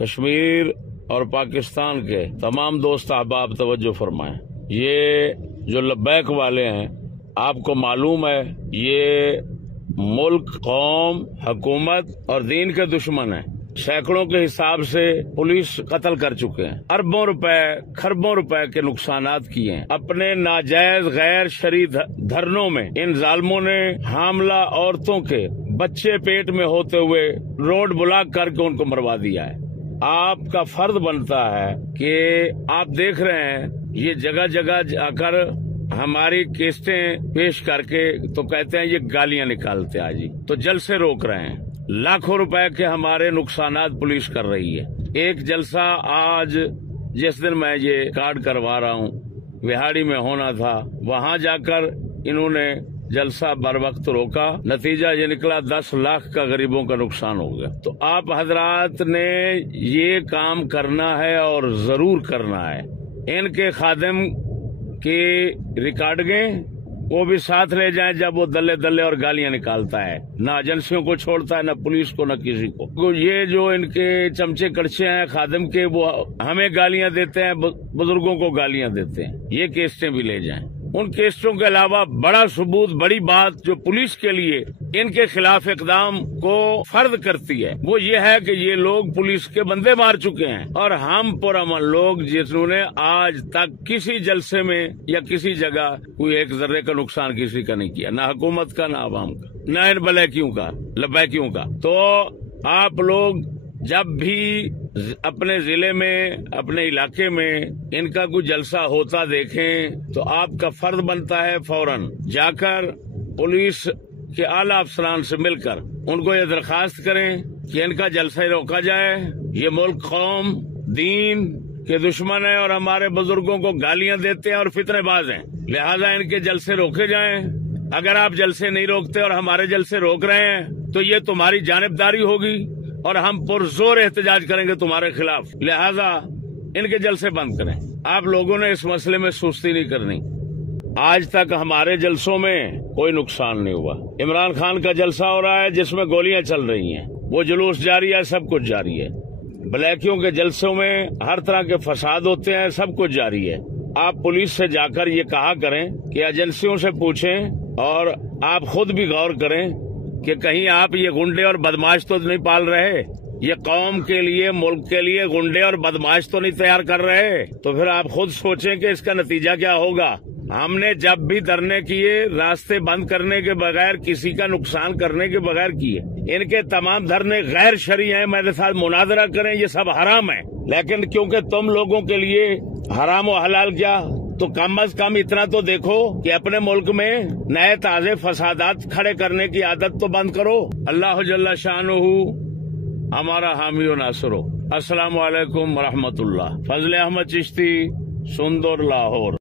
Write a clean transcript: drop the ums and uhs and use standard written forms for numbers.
کشمیر اور پاکستان کے تمام دوست احباب توجہ فرمائیں، یہ جو لبیک والے ہیں آپ کو معلوم ہے یہ ملک، قوم، حکومت اور دین کے دشمن ہیں۔ سینکڑوں کے حساب سے پولیس قتل کر چکے ہیں، اربوں روپے، کھربوں روپے کے نقصانات کیے ہیں۔ اپنے ناجائز غیر شرعی دھرنوں میں ان ظالموں نے حاملہ عورتوں کے بچے پیٹ میں ہوتے ہوئے روڈ بلاک کر کے ان کو مروا دیا ہے۔ آپ کا فرض بنتا ہے کہ آپ دیکھ رہے ہیں یہ جگہ جگہ جا کر ہماری کیسٹیں پیش کر کے تو کہتے ہیں یہ گالیاں نکالتے ہیں جی، تو جلسے روک رہے ہیں۔ لاکھوں روپے کے ہمارے نقصانات پولیس کر رہی ہے۔ ایک جلسہ آج جس دن میں یہ کارڈ کروا رہا ہوں وہاڑی میں ہونا تھا، وہاں جا کر انہوں نے جلسہ بر وقت روکا، نتیجہ یہ نکلا 10 لاکھ کا غریبوں کا نقصان ہو گیا۔ تو آپ حضرات نے یہ کام کرنا ہے اور ضرور کرنا ہے۔ ان کے خادم کی ریکارڈنگیں وہ بھی ساتھ لے جائیں جب وہ دلے دلے اور گالیاں نکالتا ہے، نہ ایجنسیوں کو چھوڑتا ہے، نہ پولیس کو، نہ کسی کو۔ یہ جو ان کے چمچے کڑچے ہیں خادم کے، وہ ہمیں گالیاں دیتے ہیں، بزرگوں کو گالیاں دیتے ہیں، یہ کیسٹیں بھی لے جائیں۔ ان کیسٹوں کے علاوہ بڑا ثبوت، بڑی بات جو پولیس کے لیے ان کے خلاف اقدام کو فرض کرتی ہے وہ یہ ہے کہ یہ لوگ پولیس کے بندے مار چکے ہیں، اور ہم پرامن لوگ جنہوں نے آج تک کسی جلسے میں یا کسی جگہ کوئی ایک ذرے کا نقصان کسی کا نہیں کیا، نہ حکومت کا، نہ عوام کا، نہ ان بلیکیوں کا، لبیکیوں کا۔ تو آپ لوگ جب بھی اپنے ضلع میں، اپنے علاقے میں ان کا کوئی جلسہ ہوتا دیکھیں تو آپ کا فرض بنتا ہے فوراً جا کر پولیس کے اعلیٰ افسران سے مل کر ان کو یہ درخواست کریں کہ ان کا جلسہ روکا جائے۔ یہ ملک، قوم، دین کے دشمن ہیں اور ہمارے بزرگوں کو گالیاں دیتے ہیں اور فتنے باز ہیں، لہذا ان کے جلسے روکے جائیں۔ اگر آپ جلسے نہیں روکتے اور ہمارے جلسے روک رہے ہیں تو یہ تمہاری جانبداری ہوگی اور ہم پرزور احتجاج کریں گے تمہارے خلاف، لہذا ان کے جلسے بند کریں۔ آپ لوگوں نے اس مسئلے میں سستی نہیں کرنی۔ آج تک ہمارے جلسوں میں کوئی نقصان نہیں ہوا۔ عمران خان کا جلسہ ہو رہا ہے جس میں گولیاں چل رہی ہیں، وہ جلوس جاری ہے، سب کچھ جاری ہے۔ بلیکیوں کے جلسوں میں ہر طرح کے فساد ہوتے ہیں، سب کچھ جاری ہے۔ آپ پولیس سے جا کر یہ کہا کریں کہ ایجنسیوں سے پوچھیں، اور آپ خود بھی غور کریں کہ کہیں آپ یہ گنڈے اور بدماش تو نہیں پال رہے، یہ قوم کے لیے، ملک کے لیے گنڈے اور بدماش تو نہیں تیار کر رہے۔ تو پھر آپ خود سوچیں کہ اس کا نتیجہ کیا ہوگا۔ ہم نے جب بھی دھرنے کیے راستے بند کرنے کے بغیر، کسی کا نقصان کرنے کے بغیر کیے۔ ان کے تمام دھرنے غیر شرعی ہیں، میرے ساتھ مناظرہ کریں، یہ سب حرام ہے، لیکن کیونکہ تم لوگوں کے لیے حرام و حلال کیا، تو کم از کم اتنا تو دیکھو کہ اپنے ملک میں نئے تازے فسادات کھڑے کرنے کی عادت تو بند کرو۔ اللہ جل شانہ ہمارا حامی و ناصر ہو۔ السلام علیکم ورحمۃ اللہ۔ فضل احمد چشتی، سندر، لاہور۔